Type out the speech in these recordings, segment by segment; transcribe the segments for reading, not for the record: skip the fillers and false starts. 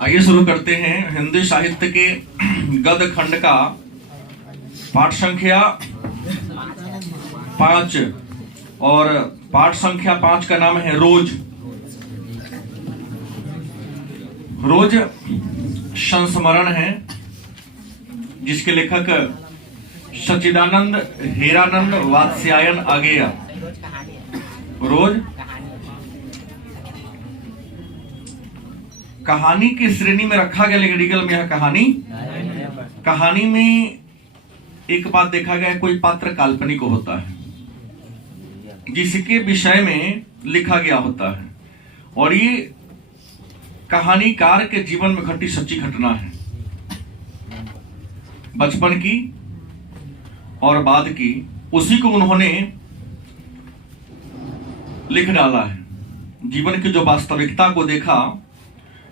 आइए शुरू करते हैं हिंदी साहित्य के गद्य खंड का पाठ संख्या 5 और पाठ संख्या 5 का नाम है रोज। रोज संस्मरण है जिसके लेखक सच्चिदानंद हीरानंद वात्स्यायन आगेय। रोज कहानी की श्रेणी में रखा गया, लेकिन रिगल में यह कहानी में एक बात देखा गया, कोई पात्र काल्पनिक होता है जिसके विषय में लिखा गया होता है, और ये कहानीकार के जीवन में घटी सच्ची घटना है, बचपन की और बाद की। उसी को उन्होंने लिख डाला है, जीवन की जो वास्तविकता को देखा,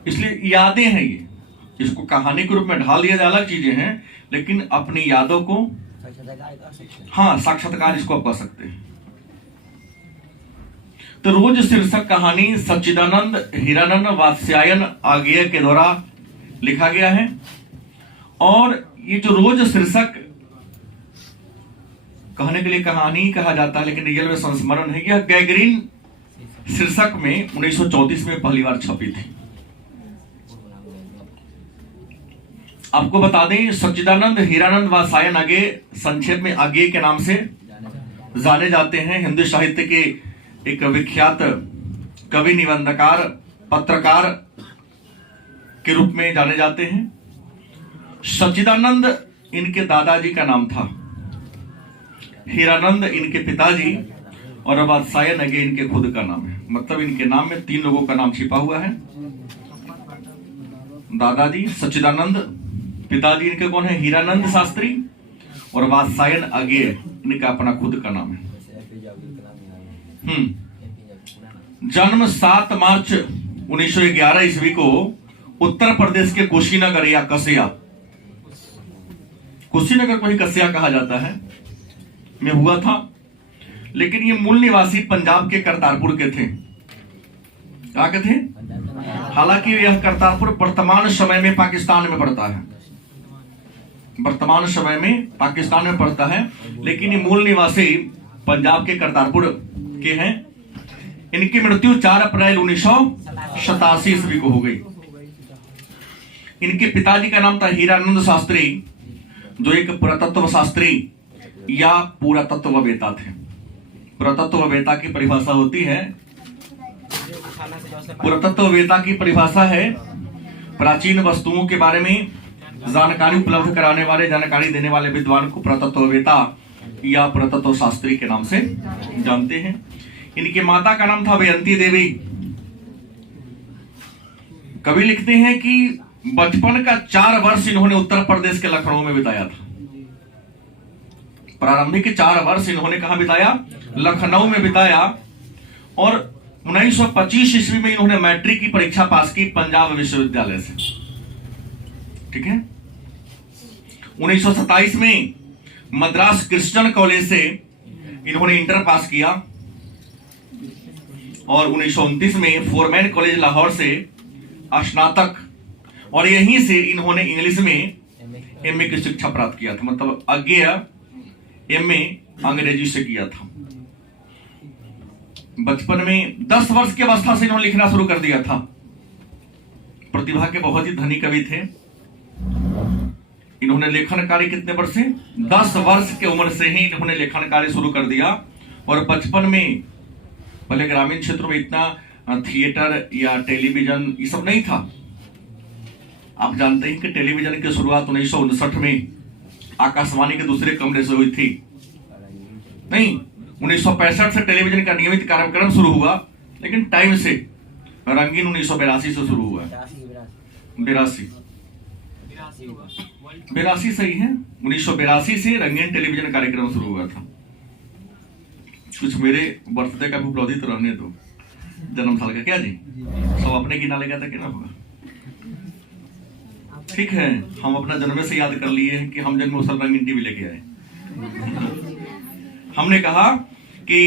इसलिए यादें हैं ये। इसको कहानी के रूप में ढाल दिया जाए अलग चीजें हैं, लेकिन अपनी यादों को साक्षात्कार इसको आप कह सकते हैं। तो रोज शीर्षक कहानी सच्चिदानंद हीरानंद वात्स्यायन आगेय के द्वारा लिखा गया है। और ये जो रोज शीर्षक कहने के लिए कहानी कहा जाता है, लेकिन रियल में संस्मरण है। यह गैगरीन शीर्षक में 1934 में पहली बार छपी थी। आपको बता दें, सच्चिदानंद हीरानंद वात्स्यायन आगेय संक्षेप में आगेय के नाम से जाने जाते हैं। हिंदी साहित्य के एक विख्यात कवि, निबंधकार, पत्रकार के रूप में जाने जाते हैं। सच्चिदानंद इनके दादाजी का नाम था, हीरानंद इनके पिताजी, और वात्स्यायन आगेय इनके खुद का नाम है। मतलब इनके नाम में 3 लोगों का नाम छिपा हुआ है। दादाजी सच्चिदानंद, पिताजी इनके कौन है, हीरानंद शास्त्री, और वात्स्यायन आगेय इनका अपना खुद का नाम है। जन्म 7 मार्च 1911 ईस्वी को उत्तर प्रदेश के कुशीनगर या कसिया, कुशीनगर को ही कसिया कहा जाता है, में हुआ था। लेकिन ये मूल निवासी पंजाब के करतारपुर के थे। क्या के थे? हालांकि यह करतारपुर वर्तमान समय में पाकिस्तान में पड़ता है, वर्तमान समय में पाकिस्तान में पड़ता है, लेकिन ये मूल निवासी पंजाब के करतारपुर के हैं। इनकी मृत्यु 4 अप्रैल 1987 ईस्वी को हो गई। इनके पिताजी का नाम था हीरानंद शास्त्री, जो एक पुरातत्व शास्त्री या पुरातत्ववेता थे। पुरातत्ववेता की परिभाषा होती है, पुरातत्ववेता की परिभाषा है प्राचीन वस्तुओं के बारे में जानकारी उपलब्ध कराने वाले, जानकारी देने वाले विद्वान को पुरातत्ववेता या पुरातत्व शास्त्री के नाम से जानते हैं। इनकी माता का नाम था वयंती देवी। कवि लिखते हैं कि बचपन का 4 वर्ष इन्होंने उत्तर प्रदेश के लखनऊ में बिताया था। प्रारंभिक 4 वर्ष इन्होंने कहां बिताया? लखनऊ में बिताया। और 1925 ईस्वी में इन्होंने मैट्रिक की परीक्षा पास की पंजाब विश्वविद्यालय से। ठीक है। 1927 में मद्रास क्रिश्चियन कॉलेज से इन्होंने इंटर पास किया, और 1929 में फोरमैन कॉलेज लाहौर से स्नातक, और यहीं से इन्होंने इंग्लिश में एमए की शिक्षा प्राप्त किया था। मतलब आगेय एमए अंग्रेजी से किया था। बचपन में 10 वर्ष की अवस्था से इन्होंने लिखना शुरू कर दिया था। प्रतिभा के बहुत ही धनी कवि थे। इन्होंने लेखन कार्य कितने वर्ष से? 10 वर्ष की उम्र से ही इन्होंने लेखन कार्य शुरू कर दिया। और बचपन में पहले ग्रामीण क्षेत्रों में इतना थिएटर या टेलीविजन ये सब नहीं था। आप जानते हैं कि टेलीविजन की शुरुआत 1959 में आकाशवाणी के दूसरे कमरे से हुई थी। नहीं, 1965 से टेलीविजन का नियमित कार्यक्रम शुरू हुआ, लेकिन टाइम से रंगीन 1982 से शुरू हुआ। 82 सही है। 1982 से रंगीन टेलीविजन कार्यक्रम शुरू हुआ था। कुछ मेरे बर्थडे का भी उपलब्धि तो रहने दो, जन्म साल का। क्या जी सब अपने गिना लेगा था कि ना होगा? ठीक है, हम अपना जन्म से याद कर लिए हैं कि हम जन्म उसल रंगीन टीवी लेके आए। हमने कहा कि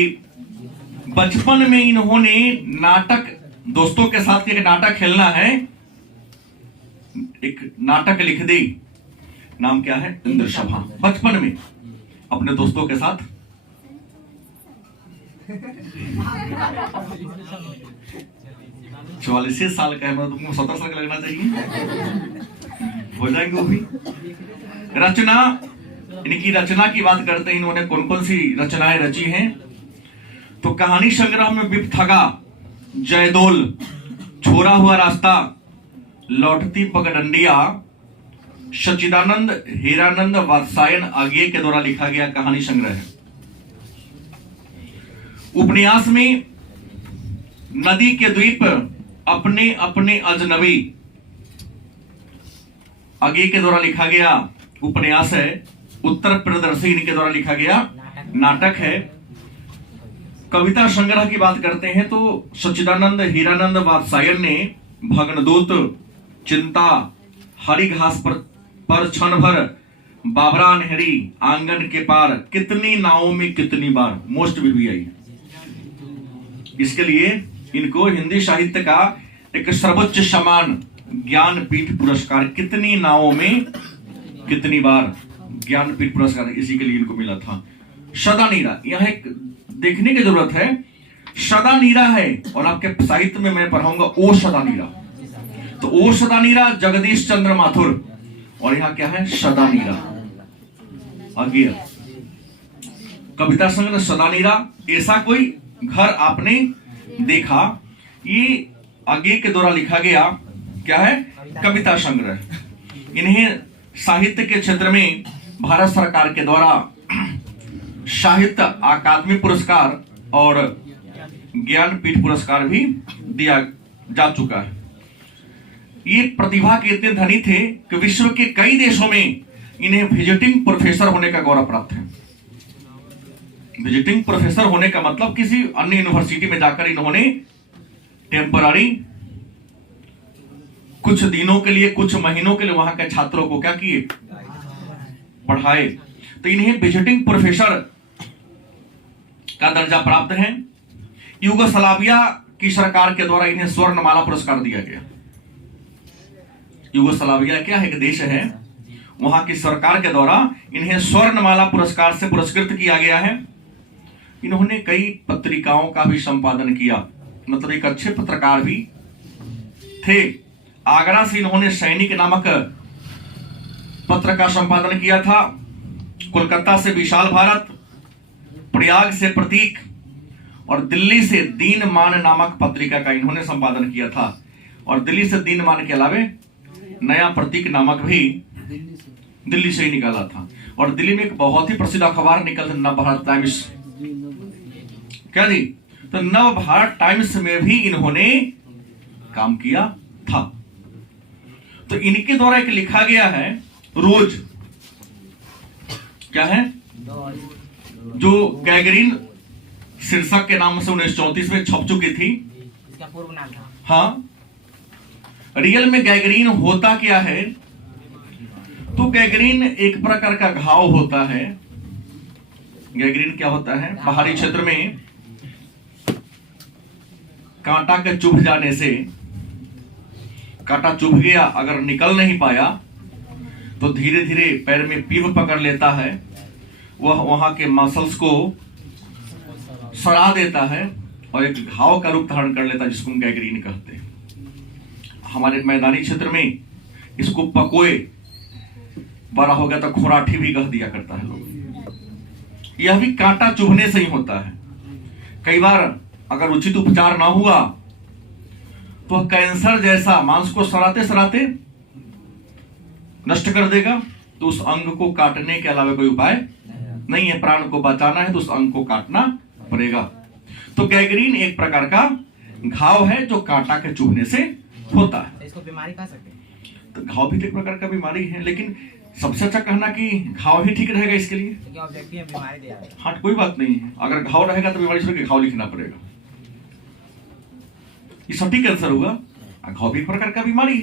बचपन में इन्होंने नाटक, दोस्तों के साथ एक नाटक खेलना है, एक नाटक लिख दी, नाम क्या है? इंद्र सभा। बचपन में अपने दोस्तों के साथ 44 साल का है, मतलब तुमको 17 साल का लगना चाहिए, हो जाएंगे वो भी। रचना, इनकी रचना की बात करते हैं, इन्होंने कौन कौन सी रचनाएं रची हैं? तो कहानी संग्रह में विपथगा, जयदोल, छोरा हुआ रास्ता, लौटती पगडंडिया, सच्चिदानंद, हीरानंद, वात्सायन आगे के द्वारा लिखा गया कहानी संग्रह है। उपन्यास में नदी के द्वीप, अपने अपने अजनबी, आगे के द्वारा लिखा गया उपन्यास है। उत्तर प्रदर्शी इनके द्वारा लिखा गया नाटक है। कविता संग्रह की बात करते हैं तो सच्चिदानंद, हीरानंद, वात्सायन ने भग्नदूत, चिंता, हरी घास पर क्षण भर, बाबरा नहरी, आंगन के पार, कितनी नावों में कितनी बार, मोस्ट भी आई है। इसके लिए इनको हिंदी साहित्य का एक सर्वोच्च सम्मान ज्ञानपीठ पुरस्कार, कितनी नावों में कितनी बार, ज्ञानपीठ पुरस्कार इसी के लिए इनको मिला था। सदा नीरा, यह एक देखने की जरूरत है, सदा नीरा है, और आपके साहित्य में मैं पढ़ाऊंगा ओ सदा नीरा। तो ओ सदा नीरा जगदीश चंद्र माथुर, और यहां क्या है? सदा नीरा। आगे कविता संग्रह सदा नीरा, ऐसा कोई घर आपने देखा, ये आगे के द्वारा लिखा गया क्या है? कविता संग्रह। इन्हें साहित्य के क्षेत्र में भारत सरकार के द्वारा साहित्य अकादमी पुरस्कार और ज्ञानपीठ पुरस्कार भी दिया जा चुका है। ये प्रतिभा के इतने धनी थे कि विश्व के कई देशों में इन्हें विजिटिंग प्रोफेसर होने का गौरव प्राप्त है। विजिटिंग प्रोफेसर होने का मतलब किसी अन्य यूनिवर्सिटी में जाकर इन्होंने टेम्पररी कुछ दिनों के लिए, कुछ महीनों के लिए वहां के छात्रों को क्या किए? पढ़ाए। तो इन्हें विजिटिंग प्रोफेसर का दर्जा प्राप्त है। युगोस्लाविया की सरकार के द्वारा इन्हें स्वर्णमाला पुरस्कार दिया गया। युगोस्लाविया क्या है? एक देश है, वहां की सरकार के द्वारा इन्हें स्वर्णमाला पुरस्कार से पुरस्कृत किया गया है। इन्होंने कई पत्रिकाओं का भी संपादन किया, मतलब एक अच्छे पत्रकार भी थे। आगरा से इन्होंने सैनिक नामक पत्र का संपादन किया था। कोलकाता से विशाल भारत, प्रयाग से प्रतीक, और दिल्ली से दीनमान नामक पत्रिका का इन्होंने संपादन किया था। और दिल्ली से दीनमान के अलावे नया प्रतीक नामक भी दिल्ली से ही निकाला था। और दिल्ली में एक बहुत ही प्रसिद्ध अखबार निकलता, नवभारत टाइम्स। क्या जी? तो नवभारत टाइम्स में भी इन्होंने काम किया था। तो इनके द्वारा एक लिखा गया है रोज, क्या है? जो गैगरीन शीर्षक के नाम से 1934 में छप चुकी थी। इसका पूर्व नाम था। हाँ, रियल में गैगरीन होता क्या है? तो गैगरीन एक प्रकार का घाव होता है। गैगरीन क्या होता है? पहाड़ी क्षेत्र में कांटा के चुभ जाने से, कांटा चुभ गया, अगर निकल नहीं पाया तो धीरे धीरे पैर में पीप पकड़ लेता है, वह वहां के मसल्स को सड़ा देता है और एक घाव का रूप धारण कर लेता है, जिसको गैगरीन कहते हैं। हमारे मैदानी क्षेत्र में इसको पकोए, बड़ा हो गया तो खोराठी भी कह दिया करता है लोग। यह भी कांटा चुभने से ही होता है। कई बार अगर उचित उपचार ना हुआ तो कैंसर जैसा मांस को सराते सराते नष्ट कर देगा। तो उस अंग को काटने के अलावा कोई उपाय नहीं है। प्राण को बचाना है तो उस अंग को काटना पड़ेगा। तो गैंग्रीन एक प्रकार का घाव है जो कांटा के चुभने से होता है। इसको बीमारी कह सकते हैं। तो घाव भी एक प्रकार का बीमारी है, लेकिन सबसे अच्छा कहना कि घाव ही ठीक रहेगा इसके लिए। हाँ, कोई बात नहीं है। अगर घाव रहेगा तो बीमारी से घाव लिखना पड़ेगा, ये सटीक आंसर होगा। घाव भी एक प्रकार का बीमारी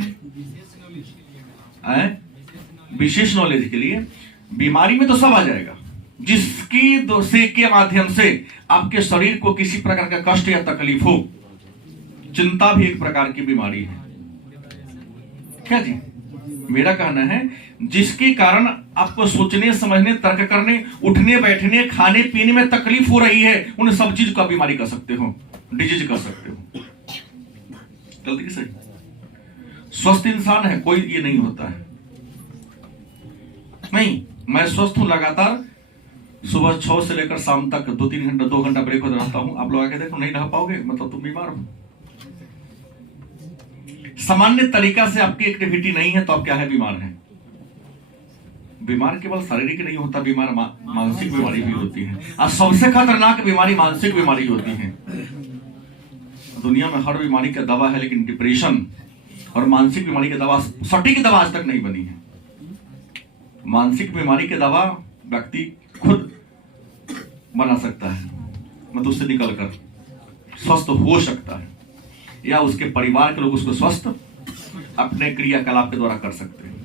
है। विशेष नॉलेज के लिए बीमारी में तो सब आ जाएगा, जिसकी से के माध्यम से आपके शरीर को किसी प्रकार का कष्ट या तकलीफ हो। चिंता भी एक प्रकार की बीमारी है। क्या जी? मेरा कहना है जिसके कारण आपको सोचने, समझने, तर्क करने, उठने, बैठने, खाने पीने में तकलीफ हो रही है, उन सब चीज को आप बीमारी कर सकते हो, डिजीज कर सकते हो। गलती की सही। स्वस्थ इंसान है कोई ये नहीं होता है। नहीं, मैं स्वस्थ हूं, लगातार सुबह 6 से लेकर शाम तक 2-3 घंटा 2 घंटा ब्रेक होता रहता हूं। आप लोग आके देखो, नहीं रह पाओगे मतलब तुम बीमार हो। सामान्य तरीका से आपकी एक्टिविटी नहीं है तो आप क्या है, बीमार हैं। बीमार केवल शारीरिक नहीं होता, बीमार मानसिक बीमारी भी होती है। और सबसे खतरनाक बीमारी मानसिक बीमारी होती है। दुनिया में हर बीमारी का दवा है, लेकिन डिप्रेशन और मानसिक बीमारी की दवा, सटीक दवा आज तक नहीं बनी है। मानसिक बीमारी की दवा व्यक्ति खुद बना सकता है, मतलब उससे निकलकर स्वस्थ हो सकता है, या उसके परिवार के लोग उसको स्वस्थ अपने क्रियाकलाप के द्वारा कर सकते हैं।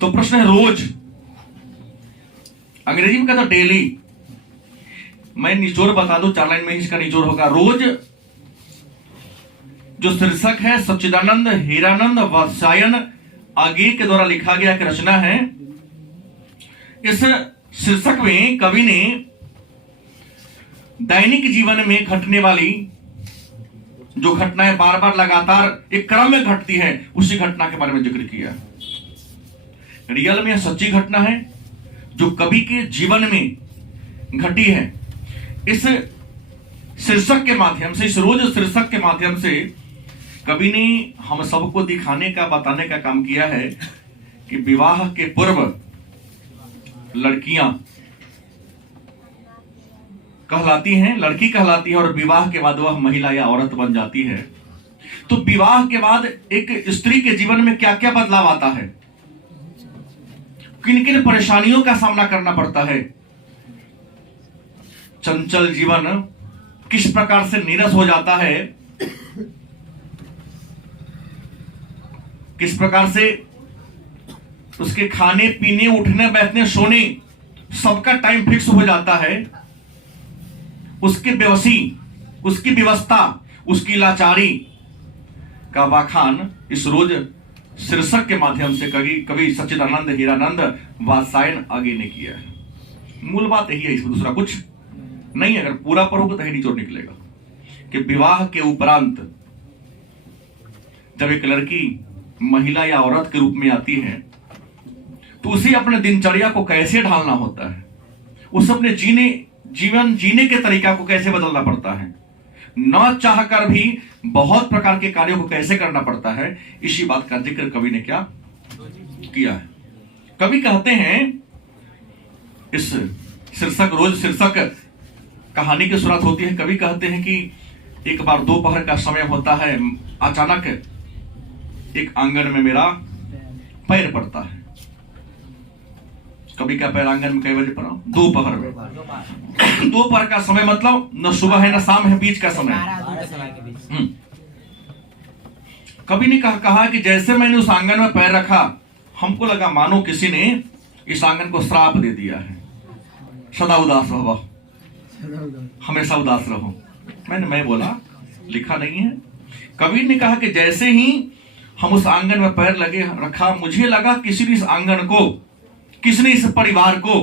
तो प्रश्न है रोज, अंग्रेजी में कहता डेली। मैं निचोड़ बता दूं, 4 लाइन में इसका निचोड़ होगा। रोज जो शीर्षक है सच्चिदानंद हीरानंद वात्स्यायन आगे के द्वारा लिखा गया एक रचना है। इस शीर्षक में कवि ने दैनिक जीवन में घटने वाली जो घटनाएं बार बार लगातार एक क्रम में घटती है, उसी घटना के बारे में जिक्र किया। रियल में सच्ची घटना है जो कवि के जीवन में घटी है। इस शीर्षक के माध्यम से, इस रोज शीर्षक के माध्यम से कवि ने हम सबको दिखाने का, बताने का काम किया है कि विवाह के पूर्व लड़कियां कहलाती हैं, लड़की कहलाती है, और विवाह के बाद वह महिला या औरत बन जाती है। तो विवाह के बाद एक स्त्री के जीवन में क्या क्या बदलाव आता है, किन किन परेशानियों का सामना करना पड़ता है, चंचल जीवन किस प्रकार से नीरस हो जाता है, किस प्रकार से उसके खाने पीने, उठने बैठने, सोने सबका टाइम फिक्स हो जाता है, उसकी बेबसी, उसकी व्यवस्था, उसकी लाचारी का वाखान इस रोज शीर्षक के माध्यम से कवि सच्चिदानंद हीरानंद वात्स्यायन आगे ने किया है। मूल बात यही है, इसमें दूसरा कुछ नहीं। अगर पूरा पढ़ोगे तो ही निचोड़ निकलेगा कि विवाह के उपरांत जब एक लड़की महिला या औरत के रूप में आती है तो उसे अपने दिनचर्या को कैसे ढालना होता है, उसे अपने जीवन जीने के तरीका को कैसे बदलना पड़ता है, न चाहकर भी बहुत प्रकार के कार्यों को कैसे करना पड़ता है, इसी बात का जिक्र कवि ने क्या किया है। कवि कहते हैं, इस शीर्षक रोज शीर्षक कहानी की शुरुआत होती है। कवि कहते हैं कि एक बार दोपहर का समय होता है, अचानक एक आंगन में मेरा पैर पड़ता है। कभी का पैर आंगन में कई बजे पड़ा? दोपहर में। दोपहर का समय मतलब न सुबह है न शाम है, बीच का समय। कवि ने कहा कि जैसे मैंने उस आंगन में पैर रखा, हमको लगा मानो किसी ने इस आंगन को श्राप दे दिया है, सदा उदास रहो, हमेशा उदास रहो। मैं बोला, लिखा नहीं है। कबीर ने कहा कि जैसे ही हम उस आंगन में पैर लगे रखा, मुझे लगा किसी ने इस आंगन को, किसने इस परिवार को,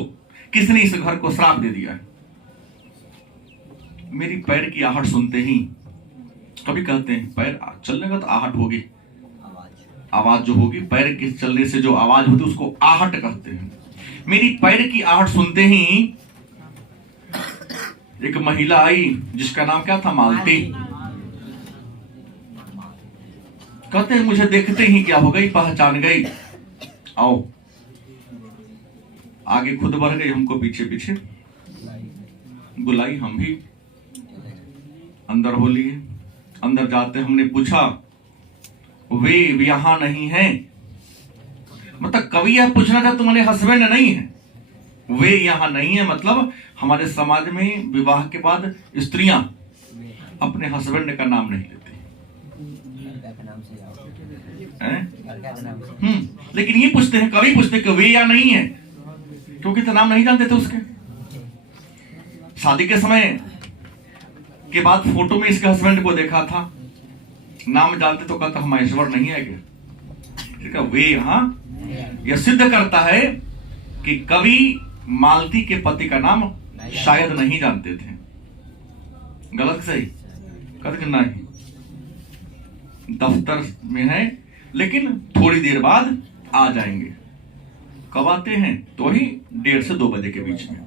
किसने इस घर को श्राप दे दिया है। मेरी पैर की आहट सुनते ही, कभी कहते हैं पैर चलने का तो आहट होगी, आवाज जो होगी, पैर के चलने से जो आवाज होती है उसको आहट कहते हैं। मेरी पैर की आहट सुनते ही एक महिला आई जिसका नाम क्या था? मालती। कहते हैं मुझे देखते ही क्या हो गई, पहचान गई। आओ, आगे खुद बढ़ गई, हमको पीछे पीछे बुलाई। हम भी अंदर हो लिए। अंदर जाते हमने पूछा, वे यहां नहीं है? मतलब कवि यह पूछना था तुम्हारे हस्बैंड नहीं है, वे यहां नहीं है। मतलब हमारे समाज में विवाह के बाद स्त्रियां अपने हस्बैंड का नाम नहीं लेती। लेकिन ये पूछते हैं, कवि पूछते कि वे या नहीं है, क्योंकि तो नाम नहीं जानते थे उसके। शादी के समय के बाद फोटो में इसके हस्बैंड को देखा था, नाम जानते तो कहता हम महेश्वर नहीं है क्या? कैरेक्टर का वे यहाँ यह सिद्ध करता है कि कवि मालती के पति का नाम शायद नहीं जानते थे। गलत सही कहते नहीं, दफ्तर में है लेकिन थोड़ी देर बाद आ जाएंगे। कब आते हैं? तो ही 1:30 से 2 बजे के बीच में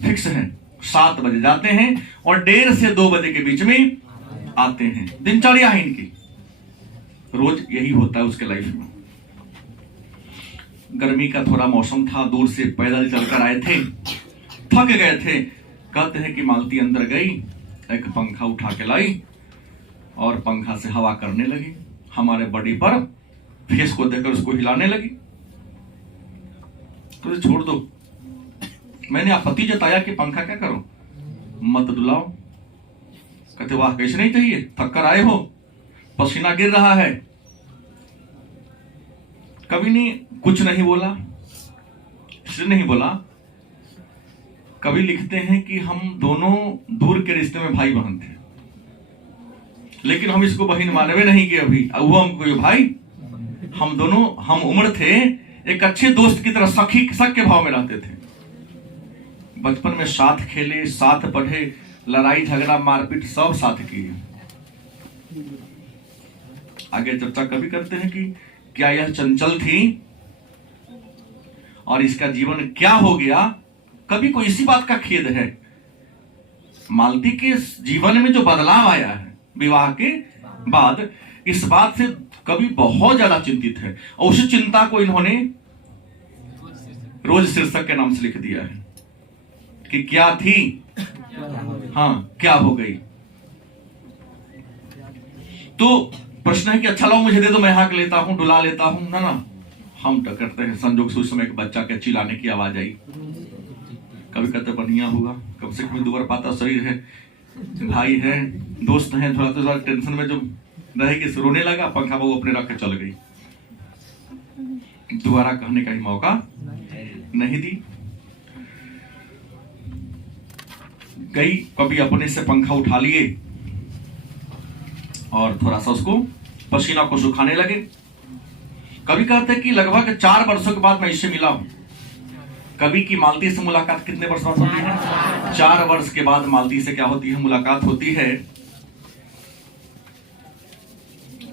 फिक्स है। 7 बजे जाते हैं और 1:30 से 2 बजे के बीच में आते हैं। दिनचर्या है इनकी, रोज यही होता है उसके लाइफ में। गर्मी का थोड़ा मौसम था, दूर से पैदल चलकर आए थे, थक गए थे। कहते हैं कि मालती अंदर गई, एक पंखा उठा के लाई और पंखा से हवा करने लगी। हमारे बॉडी पर फेस को देखकर उसको हिलाने लगी। तो छोड़ दो, मैंने आपत्ति जताया कि पंखा क्या करो, मत दुलाओ। कहते वाह कैसे नहीं चाहिए, थक कर आए हो, पसीना गिर रहा है। कभी नहीं कुछ नहीं बोला, इसलिए नहीं बोला। कभी लिखते हैं कि हम दोनों दूर के रिश्ते में भाई बहन थे, लेकिन हम इसको बहन मानवे नहीं कि अभी वो हमको भाई, हम दोनों हम उम्र थे, एक अच्छे दोस्त की तरह सखी सख के भाव में रहते थे। बचपन में साथ खेले, साथ पढ़े, लड़ाई झगड़ा मारपीट सब साथ किए। आगे चर्चा कभी करते हैं कि क्या यह चंचल थी और इसका जीवन क्या हो गया। कभी को इसी बात का खेद है, मालती के जीवन में जो बदलाव आया है विवाह के बाद, इस बात से कभी बहुत ज्यादा चिंतित है। और उस चिंता को इन्होंने रोज शीर्षक के नाम से लिख दिया है कि क्या थी, हाँ क्या हो गई। तो प्रश्न है कि अच्छा लो मुझे दे दो, मैं हाँक लेता हूं, डुला लेता हूं। ना ना, हम टकरते हैं। संजोग से उस समय एक बच्चा के चिल्लाने की आवाज आई। कभी कहते बढ़िया होगा, कम से कम दोबारा पाता शरीर है, भाई है, दोस्त है, थोड़ा तो टेंशन में जो रहेगी रोने लगा, पंखा वो अपने रख के चल गई। दोबारा कहने का ही मौका नहीं दी। गई, कभी अपने से पंखा उठा लिए और थोड़ा सा उसको पसीना को सुखाने लगे। कभी कहते कि लगभग 4 वर्षों के बाद मैं इससे मिला हूं। कभी की मालती से मुलाकात कितने वर्ष बाद होती है? 4 वर्ष के बाद मालती से क्या होती है, मुलाकात होती है।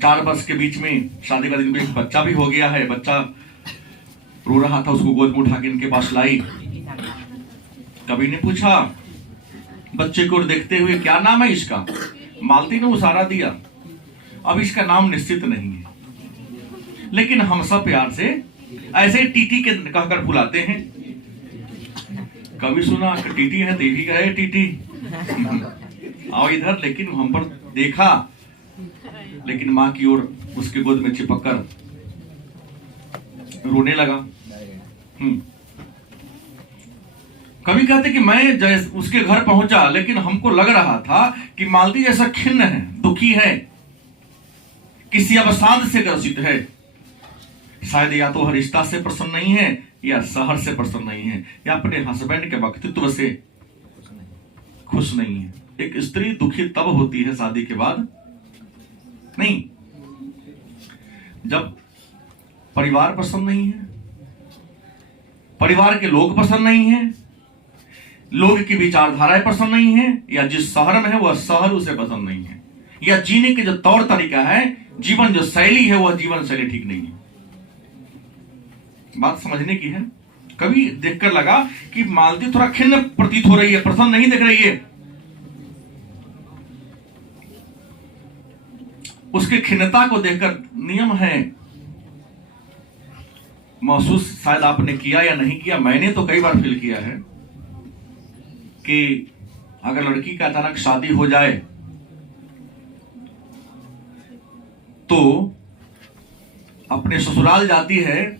4 वर्ष के बीच में शादी का दिन में एक बच्चा भी हो गया है। बच्चा रो रहा था, उसको गोद में उठा के इनके पास लाई। कभी ने पूछा बच्चे को देखते हुए क्या नाम है इसका? मालती ने इशारा दिया, अब इसका नाम निश्चित नहीं है, लेकिन हम सब प्यार से ऐसे टीटी के कहकर बुलाते हैं। कभी सुना कि टीटी है, देवी का है टीटी, आओ इधर। लेकिन हम पर देखा, लेकिन माँ की ओर उसके गोद में चिपक कर रोने लगा। कभी कहते कि मैं जैसे उसके घर पहुंचा, लेकिन हमको लग रहा था कि मालती जैसा खिन्न है, दुखी है, किसी अवसाद से ग्रसित है। शायद या तो रिश्ता से प्रसन्न नहीं है, या शहर से प्रसन्न नहीं है, या अपने हस्बैंड के व्यक्तित्व से खुश नहीं है। एक स्त्री दुखी तब होती है शादी के बाद नहीं, जब परिवार पसंद नहीं है, परिवार के लोग पसंद नहीं है, लोग की विचारधाराएं पसंद नहीं है, या जिस शहर में है वह शहर उसे पसंद नहीं है, या जीने के जो तौर तरीका है, जीवन जो शैली है वह जीवन शैली ठीक नहीं है। बात समझने की है। कभी देखकर लगा कि मालती थोड़ा खिन्न प्रतीत हो रही है, प्रसन्न नहीं दिख रही है। उसकी खिन्नता को देखकर नियम है, महसूस शायद आपने किया या नहीं किया, मैंने तो कई बार फील किया है कि अगर लड़की का अचानक शादी हो जाए तो अपने ससुराल जाती है,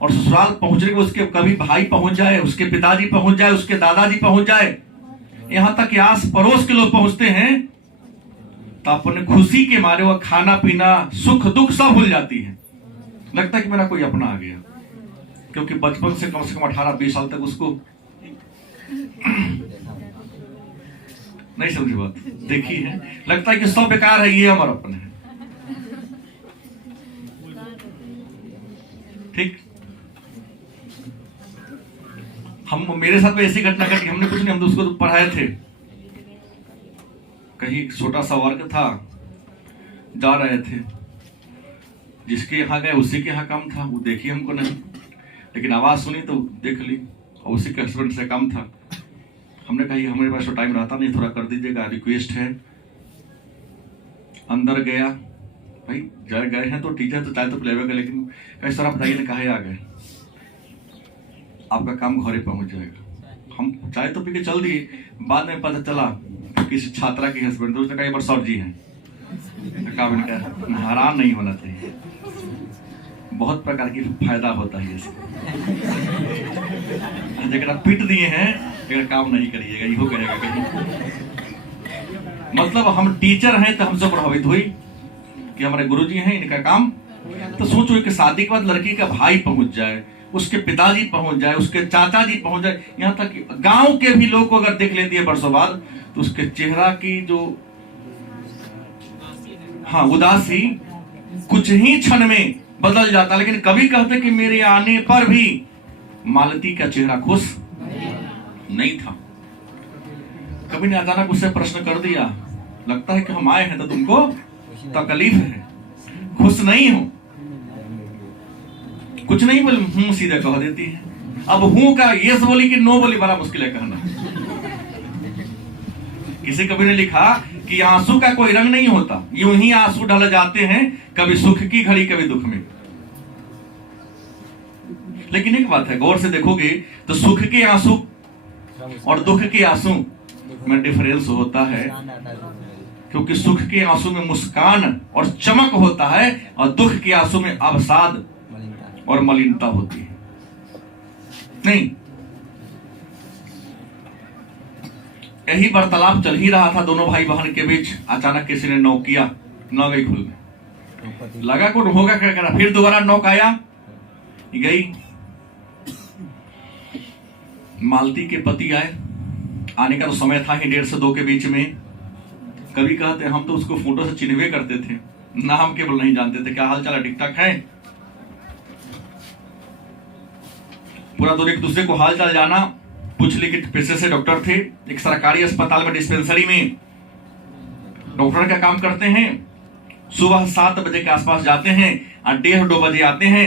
और ससुराल पहुंचने के उसके कभी भाई पहुंच जाए, उसके पिताजी पहुंच जाए, उसके दादाजी पहुंच जाए, यहां तक कि आस पड़ोस के लोग पहुंचते हैं, तो अपने खुशी के मारे वह खाना पीना सुख दुख सब भूल जाती है। लगता है कि मेरा कोई अपना आ गया, क्योंकि बचपन से कम 18-20 साल तक उसको नहीं समझी बात, देखी है, लगता है कि सब बेकार है, ये हमारा अपना है। ठीक। हम मेरे साथ में ऐसी घटना घटी, हमने कुछ नहीं, हम तो उसको तो पढ़ाए थे। कहीं छोटा सा वर्ग था, जा रहे थे, जिसके यहाँ गए उसी के यहाँ काम था, वो देखी हमको नहीं, लेकिन आवाज सुनी तो देख ली, और उसी के हस्बैंड से काम था। हमने कहा हमारे पास तो टाइम रहता नहीं, थोड़ा कर दीजिएगा, रिक्वेस्ट है। अंदर गया, भाई गए हैं तो टीचर तो चाय तो पिलाएगा, लेकिन कहीं सर आप बताइए ना कहे आ गए, आपका काम घरे पहुंच जाएगा। हम चाय तो पी के चल दिए, बाद में पता चला किसी छात्रा के हस्बैंड, तो उसने कहा एक बार सर जी हैं। हैरान नहीं होना चाहिए, बहुत प्रकार की फायदा होता है इससे। जगह पीट दिए हैं, अगर काम नहीं करिएगा, इहो कहेगा कहीं। मतलब हम टीचर हैं तो हमसे प्रभावित हुई कि हमारे गुरुजी हैं, इनका काम। तो सोचो कि शादी के बाद लड़की का भाई पहुंच जाए, उसके पिताजी पहुंच जाए, उसके चाचा जी पहुंच जाए, यहाँ तक कि गांव के भी लोग को अगर देख लेती है वर्षों बाद, तो उसके चेहरा की जो उदासी कुछ ही क्षण में बदल जाता। लेकिन कभी कहते कि मेरे आने पर भी मालती का चेहरा खुश नहीं था। कभी ने अचानक उससे प्रश्न कर दिया, लगता है कि हम आए हैं तो तुमको तकलीफ है, खुश नहीं हो? कुछ नहीं बोले, हूं सीधे कह देती है। अब हूं का यस बोली कि नो बोली बड़ा मुश्किल है कहना। किसी कवि ने लिखा कि आंसू का कोई रंग नहीं होता, यूं ही आंसू ढल जाते हैं, कभी सुख की घड़ी कभी दुख में। लेकिन एक बात है, गौर से देखोगे तो सुख के आंसू और दुख के आंसू में डिफरेंस होता है, क्योंकि सुख के आंसू में मुस्कान और चमक होता है, और दुख के आंसू में अवसाद और मलिनता होती है। नहीं, यही वार्तालाप चल ही रहा था दोनों भाई बहन के बीच। अचानक किसी ने नॉक किया, नौ गई खुल में, लगा कौन होगा क्या करा, फिर दोबारा नॉक आया, गई। मालती के पति आए, आने का तो समय था ही 1:30 से 2 के बीच में। कभी कहते हम तो उसको फोटो से चिन्हवे करते थे, नाम केवल नहीं जानते थे, क्या हाल चाल है, ठीक ठाक है। पूरा दूर एक दूसरे को हाल चाल जाना, पूछ ली कि पेशे से डॉक्टर थे, एक सरकारी अस्पताल में डिस्पेंसरी में डॉक्टर का काम करते हैं। सुबह 7 बजे के आसपास जाते हैं और 1:30-2 बजे आते हैं।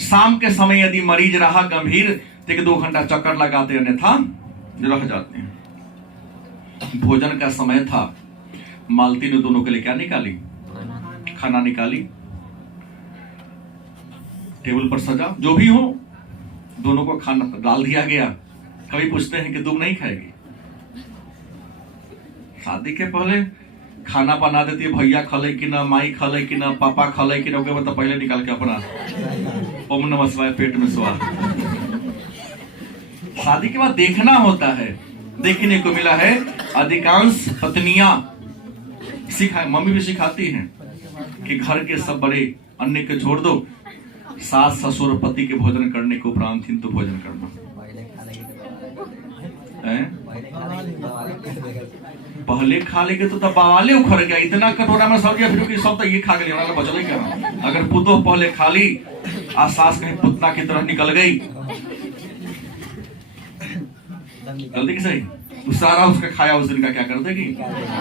शाम के समय यदि मरीज रहा गंभीर तो 1-2 घंटा चक्कर लगाते, अन्यथा रह जाते हैं। भोजन का समय था, मालती ने दोनों के लिए क्या निकाली, खाना निकाली, टेबल पर सजा, जो भी हो दोनों को खाना डाल दिया गया। कभी पूछते हैं कि तुम नहीं खाएगी? शादी के पहले खाना बना देती है, भैया खा ले कि ना, माई खा ले कि ना, पापा खा ले कि ना, ओके मतलब पहले निकाल के अपना ओम नमः शिवाय पेट में स्वाहा। शादी के बाद देखना होता है। देखने को मिला है अधिकांश पत्नियां मम्मी भी सिखाती हैं कि घर के सब बड़े अन्य के छोड़ दो, सास ससुर पति के भोजन करने के उपरांत हिंदू भोजन करना है। पहले खा लेंगे तो तब बवाले उखड़ गया, इतना कटोरा में सब्जी, फिर सब तो ये खा के लिए बचल क्या। अगर पुतोह पहले खा ली आ सास कहीं पुतना की तरह निकल गई, गलती की सही, तो सारा उसका खाया उस दिन का क्या कर देगी,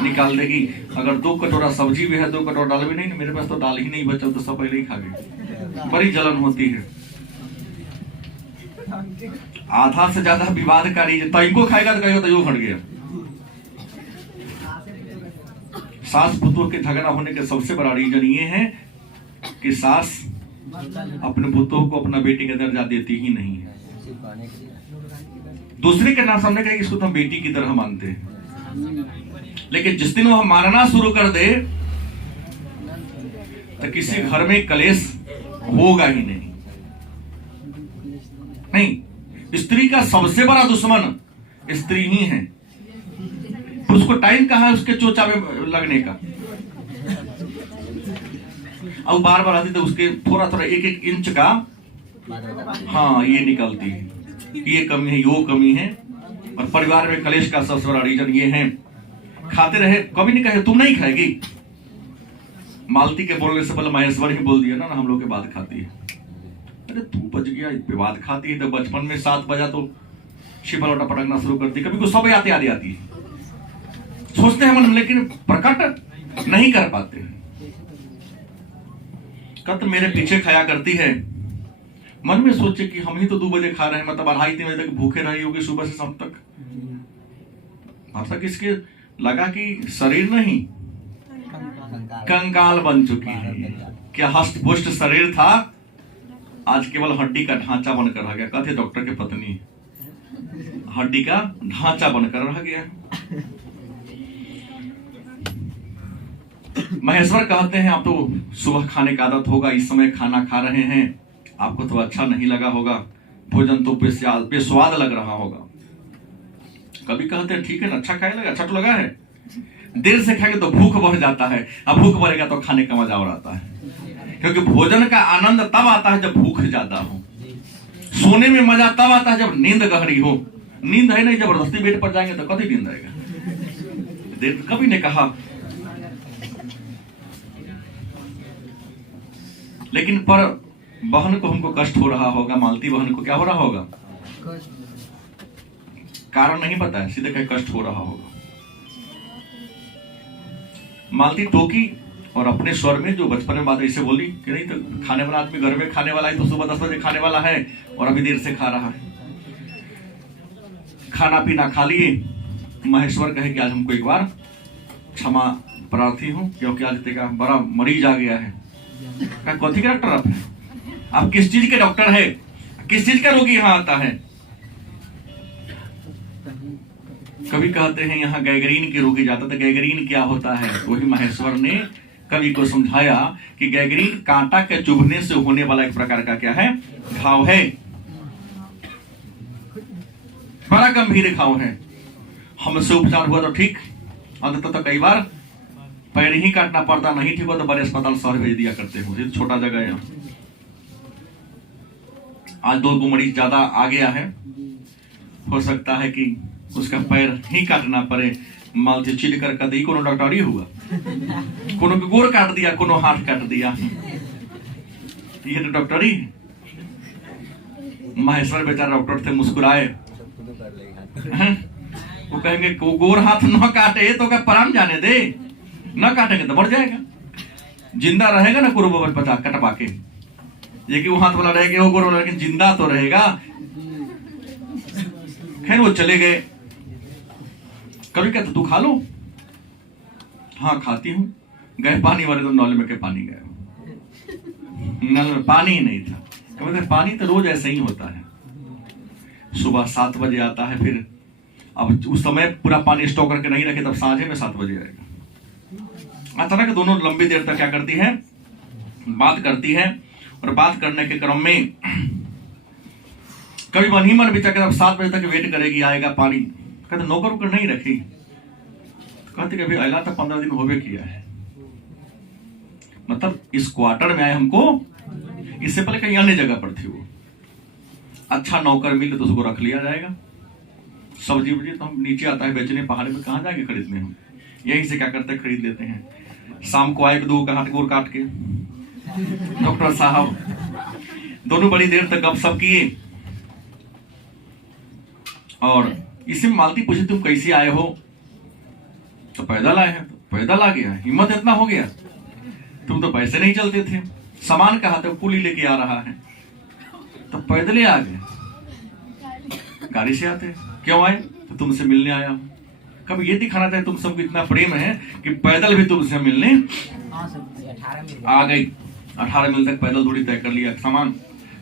निकाल देगी। अगर 2 कटोरा सब्जी भी है, 2 कटोरा दाल भी नहीं, मेरे पास तो दाल ही नहीं बचा, तो सब पहले ही खा गई। बड़ी जलन होती है। आधा से ज्यादा विवादकारी तैको खाएगा तो कहियो तो हट गया। सास पुतों के झगड़ा होने के सबसे बड़ा रीजन ये है कि सास अपने पुतों को अपना बेटी का दर्जा देती ही नहीं है। दूसरे के नाम सामने कहेगी इसको तो हम बेटी की तरह मानते हैं, लेकिन जिस दिन वो मानना शुरू कर दे तो किसी घर में कलेश होगा ही नहीं। स्त्री का सबसे बड़ा दुश्मन स्त्री ही है। उसको टाइम कहाँ है उसके चोचा में लगने का। अब बार बार आती तो उसके थोड़ा थोड़ा 1-1 इंच का ये निकलती है, ये कमी है, यो कमी है। और परिवार में कलेश का सबसे बड़ा रीजन ये है। खाते रहे, कभी नहीं कहे तुम नहीं खाएगी। मालती के बोलने से पहले महेश्वर ही बोल दिया ना हम लोग के बाद खाती है। अरे 2 बज गया, विवाद खाती है। तो बचपन में 7 बजा तो छिपा लोटा पटकना शुरू करती, कभी गुस्सा भी आती है, सोचते हैं मन में, लेकिन प्रकट नहीं कर पाते हैं। कत मेरे पीछे खाया करती है, मन में सोचे कि हम ही तो 2 बजे खा रहे हैं, मतलब 2:30-3 बजे तक भूखे रही होगी सुबह से शाम तक। मतलब इसके लगा कि शरीर नहीं कंकाल बन चुकी है। क्या हष्ट पुष्ट शरीर था, आज केवल हड्डी का ढांचा बनकर रह गया। कहते डॉक्टर की पत्नी, हड्डी का ढांचा बनकर रह गया। महेश्वर कहते हैं आप तो सुबह खाने का आदत होगा, इस समय खाना खा रहे हैं, आपको तो अच्छा नहीं लगा होगा, भोजन तो बेस्वाद लग रहा होगा। कभी कहते हैं ठीक है, अच्छा खाए लगा, अच्छा तो लगा है। देर से खाएंगे तो भूख बढ़ जाता है, अब भूख बढ़ेगा तो खाने का मजा और आता है। क्योंकि भोजन का आनंद तब आता है जब भूख ज्यादा हो। सोने में मजा तब आता है जब नींद गहरी हो। नींद है नहीं, जबरदस्ती बेड पर जाएंगे तो कभी नींद आएगा। देर कभी ने कहा, लेकिन पर बहन को हमको कष्ट हो रहा होगा, मालती बहन को क्या हो रहा होगा, कारण नहीं पता है, सीधे कहीं कष्ट हो रहा होगा। मालती टोकी और अपने स्वर में जो बचपन में बात ऐसे बोली कि नहीं तो खाने वाला आदमी घर में खाने वाला है तो सुबह 10 बजे खाने वाला है और अभी देर से खा रहा है। खाना पीना खा लिए। महेश्वर कहे कि आज हमको एक बार क्षमा प्रार्थी हूं, क्योंकि आज तेरा बड़ा मरीज आ गया है। कौन-सी का डॉक्टर आप किस चीज के डॉक्टर है, किस चीज का रोगी यहाँ आता है? कवि कहते हैं यहाँ गैंग्रीन के रोगी जाता, तो गैंग्रीन क्या होता है? वही महेश्वर ने कवि को समझाया कि गैंग्रीन कांटा के चुभने से होने वाला एक प्रकार का क्या है, घाव है, बड़ा गंभीर घाव है। हमसे उपचार हुआ तो ठीक, अंततः तो कई बार पैर ही काटना पड़ता, नहीं ठीक हो तो बड़े अस्पताल शहर भेज दिया करते हो, ये छोटा जगह है। आज 2 मरीज ज्यादा आ गया है, हो सकता है कि उसका पैर ही काटना पड़े। मालती चिड़ कर कदी कोनो डॉक्टरी हुआ, कोनो के गोर काट दिया, कोनो हाथ काट दिया, ये तो डॉक्टरी। महेश्वर बेचारा डॉक्टर थे, मुस्कुराए। वो कहेंगे गोर हाथ न काटे तो क्या प्राण जाने दे, न काटेंगे तो मर जाएगा, जिंदा रहेगा ना कुरुबल पचा कटवा के, ये कि वो हाथ वाला रहेगा, वो गोर वाला, लेकिन जिंदा तो रहेगा। खैर वो चले गए। कभी कहते तू खा लो, हाँ खाती हूँ। गए पानी वाले तो नल में के पानी गए, नल में पानी ही नहीं था। कभी पानी तो रोज ऐसे ही होता है, सुबह 7 बजे आता है, फिर अब उस समय पूरा पानी स्टॉक करके नहीं रखे, तब सांझे में 7 बजे आएगा। अचानक दोनों लंबी देर तक क्या करती है, बात करती है। और बात करने के क्रम में कभी मन ही मन विचार कर 7 बजे तक वेट करेगी, आएगा पानी। कहते नौकर उकर नहीं रखी, कहते कभी अला तो 15 दिन होवे किया है, मतलब इस क्वार्टर में आए हमको, इससे पहले कहीं अन्य जगह पर थी वो। अच्छा नौकर मिले तो उसको रख लिया जाएगा। सब्जी वब्जी तो हम नीचे आता है बेचने, पहाड़ में कहाँ जाके खरीदने हम, यहीं से क्या करते हैं, खरीद लेते हैं। शाम को आए 2 का हाथ गोर काट के डॉक्टर साहब दोनों बड़ी देर तक गपशप किए। और इसी मालती पूछे तुम कैसे आए हो, तो पैदल आए हैं। तो पैदल आ गया, हिम्मत इतना हो गया, तुम तो पैसे नहीं चलते थे। सामान कहा तो कुली लेके आ रहा है, तो पैदल ही आ गए, गाड़ी से आते। क्यों आए? तो तुमसे मिलने आया हूं। कब ये दिखाना चाहिए तुम सबको इतना प्रेम है कि पैदल भी तुमसे मिलने आ गई। 18 मील तक पैदल दूरी तय कर लिया। सामान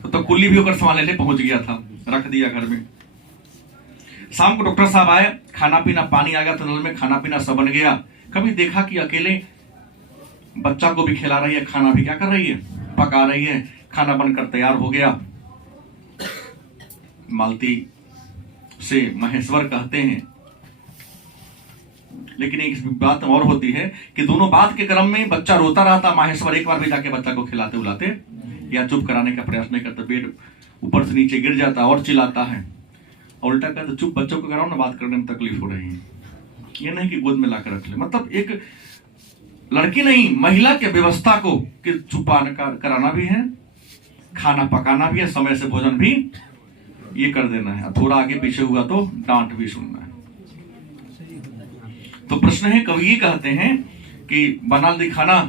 तो कुल्ली भी होकर सामान लेने पहुंच गया था, रख दिया घर में। शाम को डॉक्टर साहब आए, खाना पीना पानी आ गया तो नल में खाना पीना सब बन गया। कभी देखा कि अकेले बच्चा को भी खिला रही है, खाना भी क्या कर रही है, पका रही है। खाना बनकर तैयार हो गया। मालती से महेश्वर कहते हैं, लेकिन एक बात और होती है कि दोनों बात के क्रम में बच्चा रोता रहता। महेश्वर एक बार भी जाके बच्चा को खिलाते उलाते या चुप कराने का प्रयास नहीं करता, बेड ऊपर से नीचे गिर जाता और चिल्लाता है। उल्टा कहते चुप बच्चों को कराओ ना, बात करने में तकलीफ हो रही है। ये नहीं कि गोद में लाकर रख ले, मतलब एक लड़की नहीं महिला के व्यवस्था को कि छुपा कराना भी है खाना पकाना भी है, समय से भोजन भी ये कर देना है, थोड़ा आगे पीछे हुआ तो डांट भी सुनना है। तो प्रश्न है, कवि ये कहते हैं कि बना दी खाना,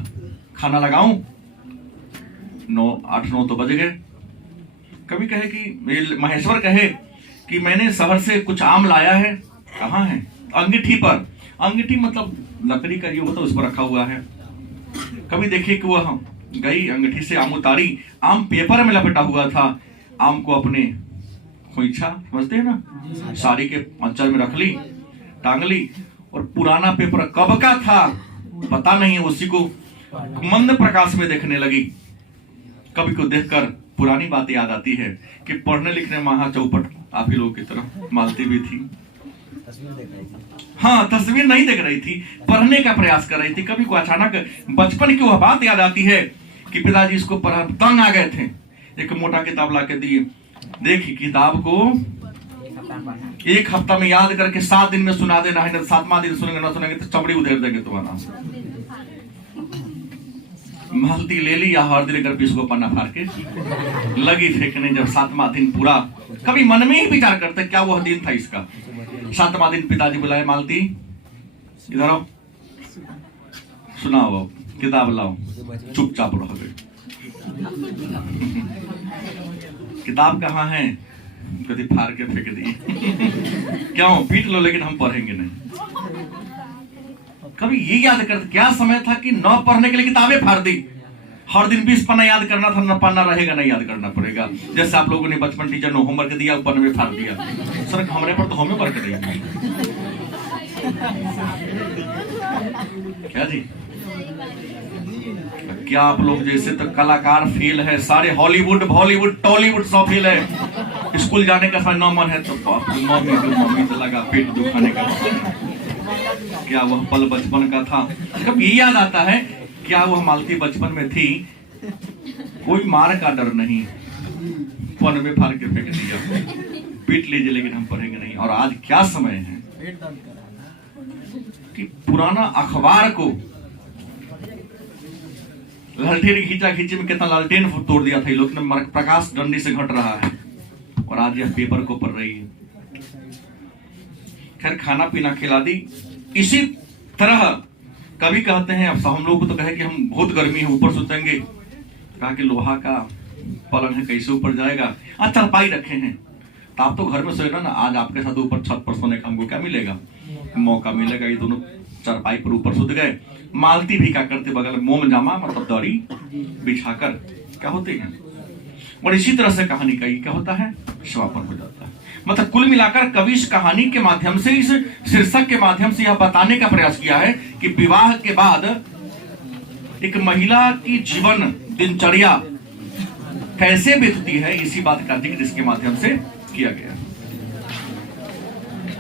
खाना लगाऊं, 8-9 तो बज गए। कवि कहे कि महेश्वर कहे कि मैंने शहर से कुछ आम लाया है। कहाँ है? अंगीठी पर। अंगीठी मतलब लकड़ी का ये होता है, उस पर रखा हुआ है। कभी देखिए कि वह गई, अंगीठी से आम उतारी, आम पेपर में लपेटा हुआ था, आम को अपने खोइछा समझते हैं ना, साड़ी के अंचल में रख ली, टांग ली, और पुराना पेपर कब का था पता नहीं, उसी को मंद प्रकाश में देखने लगी। कवि को देखकर पुरानी बात याद आती है कि पढ़ने लिखने में वहां चौपट आप ही लोगों की तरह मालती भी थी। हाँ, तस्वीर नहीं देख रही थी, पढ़ने का प्रयास कर रही थी। कभी को अचानक बचपन की वह बात याद आती है कि पिताजी इसको पढ़ा तंग आ गए थे, एक मोटा किताब ला के दिए, देखी किताब को 1 हफ्ता में याद करके 7 दिन में सुना देना है, 7वां दिन सुनेंगे ना सुनेंगे तो चमड़ी उधेड़ देंगे तुम्हारा। मालती ले ली या हर दिन 20 को पन्ना फाड़ के लगी फेंकने। जब 7वां दिन पूरा, कभी मन में ही विचार करते क्या वह दिन था इसका। 7वां दिन पिताजी बुलाए, मालती इधर आओ, सुनाओ, किताब लाओ। चुपचाप रह गए। किताब कहाँ है? कभी फाड़ के फेंक दिए। क्यों? पीट लो लेकिन हम पढ़ेंगे नहीं। कभी ये याद करते क्या समय था कि न पढ़ने के लिए किताबें फाड़ दी। हर दिन 20 पन्ना याद करना था, न पन्ना रहेगा नहीं याद करना पड़ेगा। जैसे आप लोगों ने बचपन टीचर ने होमवर्क दिया, पन्ने में फाड़ दिया। सर हमारे पर तो होमवर्क नहीं। क्या जी, क्या आप लोग जैसे तो कलाकार फेल है सारे, हॉलीवुड बॉलीवुड टॉलीवुड सब फेल है। स्कूल जाने का समय न मन है तो मम्मी तो लगा पेट दुखाने का। क्या वह पल बचपन का था? कब ये याद आता है क्या वह मालती बचपन में थी, कोई मार का डर नहीं, पन में फाड़ के फेंक दिया, पीट लीजिए लेकिन हम पढ़ेंगे नहीं। और आज क्या समय है कि पुराना अखबार को लालटेन खींचा खींची में कितना लालटेन तोड़ दिया था लोग ने, प्रकाश डंडी से घट रहा है और आज यह पेपर को पढ़ रही है। खैर खाना पीना खिला दी। इसी तरह कभी कहते हैं, अब हम लोग को तो कहे कि हम बहुत गर्मी है ऊपर सुतेंगे, कहा कि लोहा का पलंग है कैसे ऊपर जाएगा। आज चारपाई रखे हैं तो आप तो घर में सोएगा ना, आज आपके साथ ऊपर छत पर सोने का हमको क्या मिलेगा, मौका मिलेगा। ये दोनों चारपाई पर ऊपर सुत गए। मालती भी क्या करते, बगल में मोम जामा मतलब दौरी बिछाकर क्या होते हैं। और इसी तरह से कहानी का क्या होता है, समापन हो जाता है। मतलब कुल मिलाकर कवि इस कहानी के माध्यम से, इस शीर्षक के माध्यम से यह बताने का प्रयास किया है कि विवाह के बाद एक महिला की जीवन दिनचर्या कैसे बीतती है, इसी बात का जिक्र इसके माध्यम से किया गया।